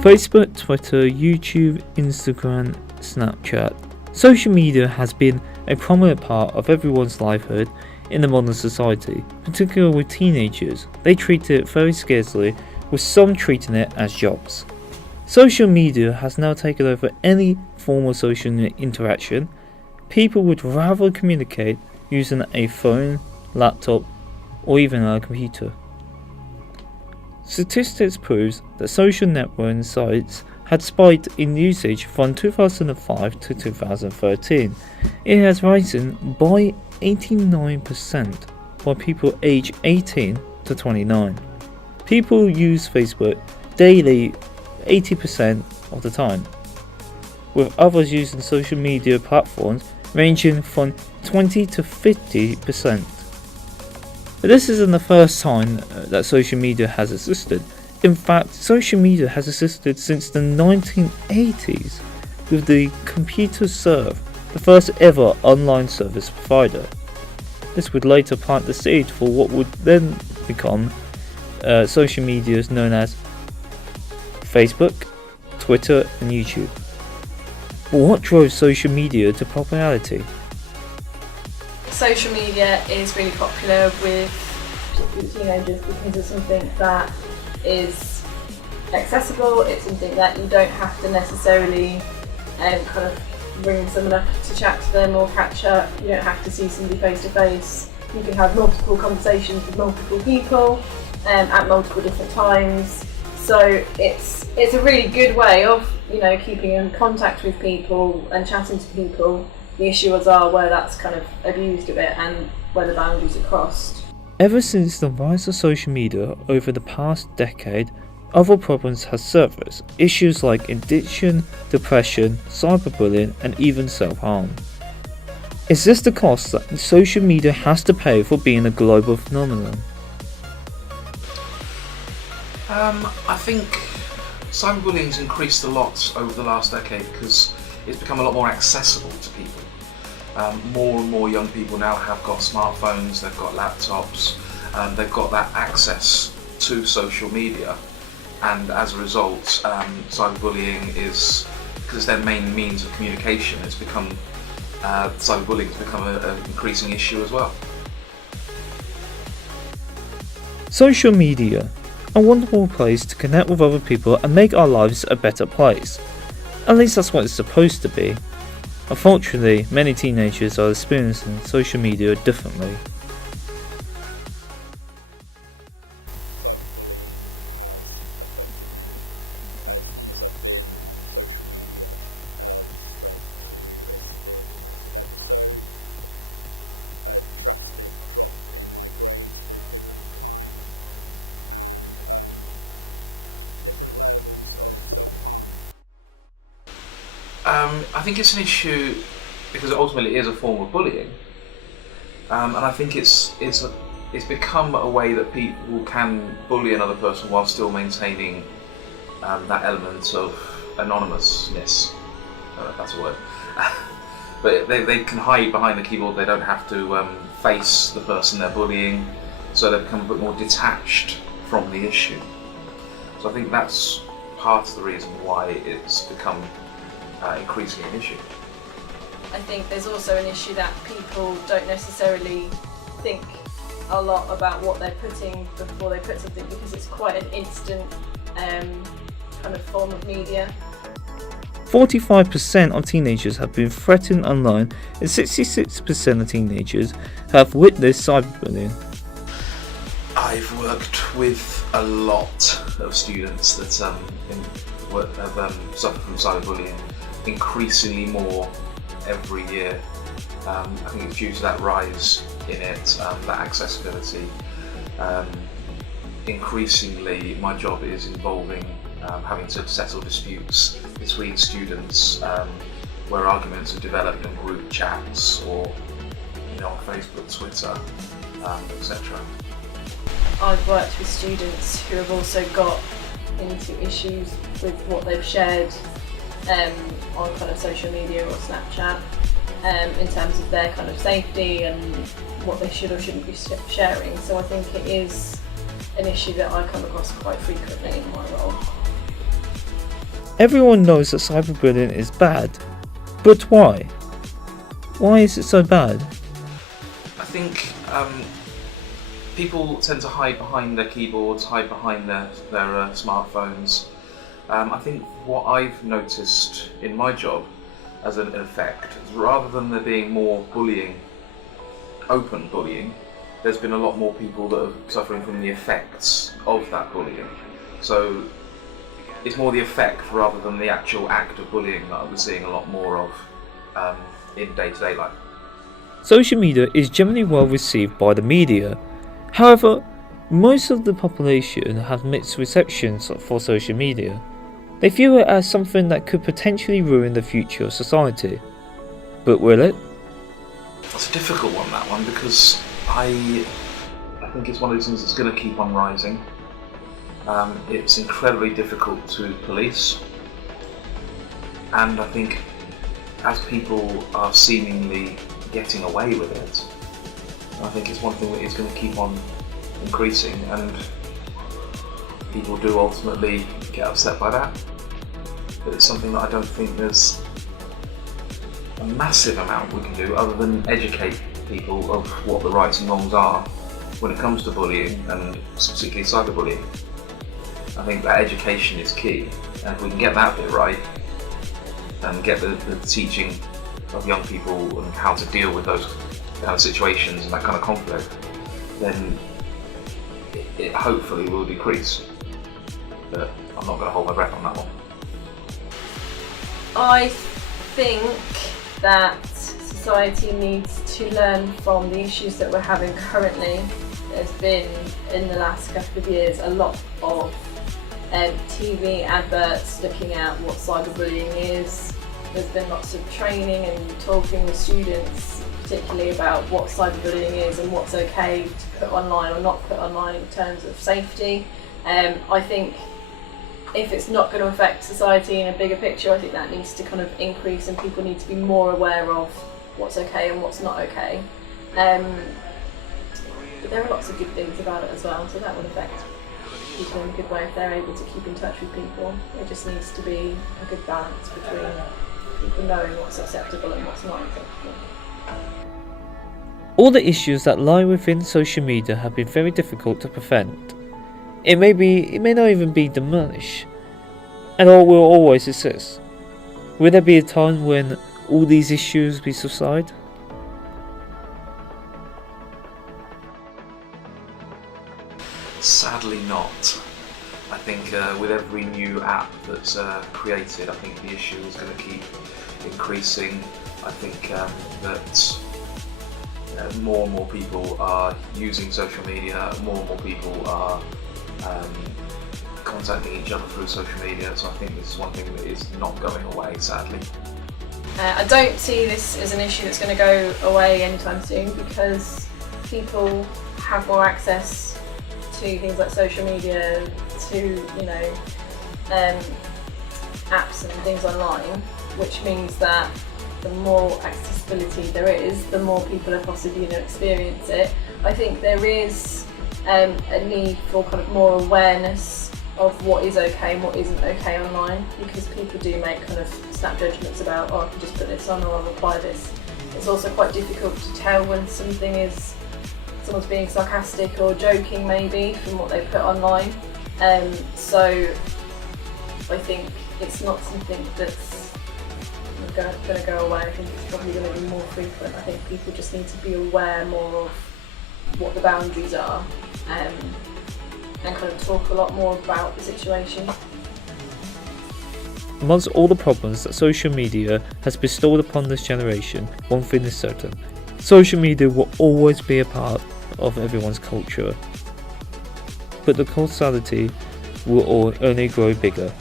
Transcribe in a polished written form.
Facebook, Twitter, YouTube, Instagram, Snapchat. Social media has been a prominent part of everyone's livelihood in the modern society, particularly with teenagers. They treat it very scarcely, with some treating it as jobs. Social media has now taken over any form of social interaction. People would rather communicate using a phone, laptop, or even a computer. Statistics proves that social networking sites had spiked in usage from 2005 to 2013. It has risen by 89% for people aged 18 to 29. People use Facebook daily 80% of the time, with others using social media platforms ranging from 20 to 50%. But this isn't the first time that social media has existed. In fact, social media has existed since the 1980s with the ComputerServe, the first ever online service provider. This would later plant the seed for what would then become social medias known as Facebook, Twitter and YouTube. But what drove social media to popularity? Social media is really popular with teenagers because it's something that is accessible, it's something that you don't have to necessarily kind of ring someone up to chat to them or catch up. You don't have to see somebody face to face. You can have multiple conversations with multiple people at multiple different times. So it's a really good way of keeping in contact with people and chatting to people. The issues are where that's kind of abused a bit and where the boundaries are crossed. Ever since the rise of social media over the past decade, other problems have surfaced. Issues like addiction, depression, cyberbullying and even self-harm. Is this the cost that social media has to pay for being a global phenomenon? I think cyberbullying's increased a lot over the last decade because it's become a lot more accessible to people. More and more young people now have got smartphones, they've got laptops, they've got that access to social media, and as a result, cyberbullying is, because it's their main means of communication, cyberbullying has become an increasing issue as well. Social media, a wonderful place to connect with other people and make our lives a better place. At least that's what it's supposed to be. Unfortunately, many teenagers are experiencing social media differently. I think it's an issue because ultimately it is a form of bullying, and I think it's become a way that people can bully another person while still maintaining that element of anonymousness. I don't know if that's a word, but they can hide behind the keyboard. They don't have to face the person they're bullying, so they become a bit more detached from the issue. So I think that's part of the reason why it's become increasingly an issue. I think there's also an issue that people don't necessarily think a lot about what they're putting before they put something, because it's quite an instant kind of form of media. 45% of teenagers have been threatened online and 66% of teenagers have witnessed cyberbullying. I've worked with a lot of students that have suffered from cyberbullying, increasingly more every year. I think it's due to that rise in it, that accessibility. Increasingly, my job is involving having to settle disputes between students where arguments are developed in group chats or on Facebook, Twitter, etc. I've worked with students who have also got into issues with what they've shared on kind of social media or Snapchat in terms of their kind of safety and what they should or shouldn't be sharing. So I think it is an issue that I come across quite frequently in my role. Everyone knows that cyberbullying is bad, but why? Why is it so bad? I think people tend to hide behind their keyboards, hide behind their smartphones. I think what I've noticed in my job as an effect is rather than there being more bullying, open bullying, there's been a lot more people that are suffering from the effects of that bullying. So it's more the effect rather than the actual act of bullying that we're seeing a lot more of in day-to-day life. Social media is generally well received by the media. However, most of the population have mixed receptions for social media. They view it as something that could potentially ruin the future of society. But will it? It's a difficult one, that one, because I think it's one of those things that's going to keep on rising. It's incredibly difficult to police, and I think as people are seemingly getting away with it, I think it's one thing that is going to keep on increasing, and people do ultimately get upset by that. But it's something that I don't think there's a massive amount we can do other than educate people of what the rights and wrongs are when it comes to bullying, and particularly cyberbullying. I think that education is key, and if we can get that bit right and get the teaching of young people and how to deal with those kind of situations and that kind of conflict, then it hopefully will decrease. But I'm not going to hold my breath on that one. I think that society needs to learn from the issues that we're having currently. There's been, in the last couple of years, a lot of TV adverts looking at what cyberbullying is. There's been lots of training and talking with students, particularly about what cyberbullying is and what's okay to put online or not put online in terms of safety. I think if it's not going to affect society in a bigger picture, I think that needs to kind of increase, and people need to be more aware of what's okay and what's not okay. But there are lots of good things about it as well, so that would affect people in a good way if they're able to keep in touch with people. It just needs to be a good balance between people knowing what's acceptable and what's not acceptable. All the issues that lie within social media have been very difficult to prevent. It may not even be diminished, and all will always exist. Will there be a time when all these issues will subside? Sadly not. I think with every new app that's created, I think the issue is going to keep increasing. I think that more and more people are using social media, more and more people are contacting each other through social media, so I think this is one thing that is not going away, sadly. I don't see this as an issue that's going to go away anytime soon, because people have more access to things like social media, to apps and things online, which means that the more accessibility there is, the more people are possibly going to experience it. I think there is a need for kind of more awareness of what is okay and what isn't okay online, because people do make kind of snap judgments about, oh, I can just put this on or I'll reply this. It's also quite difficult to tell when someone's being sarcastic or joking maybe from what they put online. So I think it's not something that's going to go away. I think it's probably going to be more frequent. I think people just need to be aware more of what the boundaries are, and kind of talk a lot more about the situation. Amongst all the problems that social media has bestowed upon this generation, one thing is certain: social media will always be a part of everyone's culture, but the causality will only grow bigger.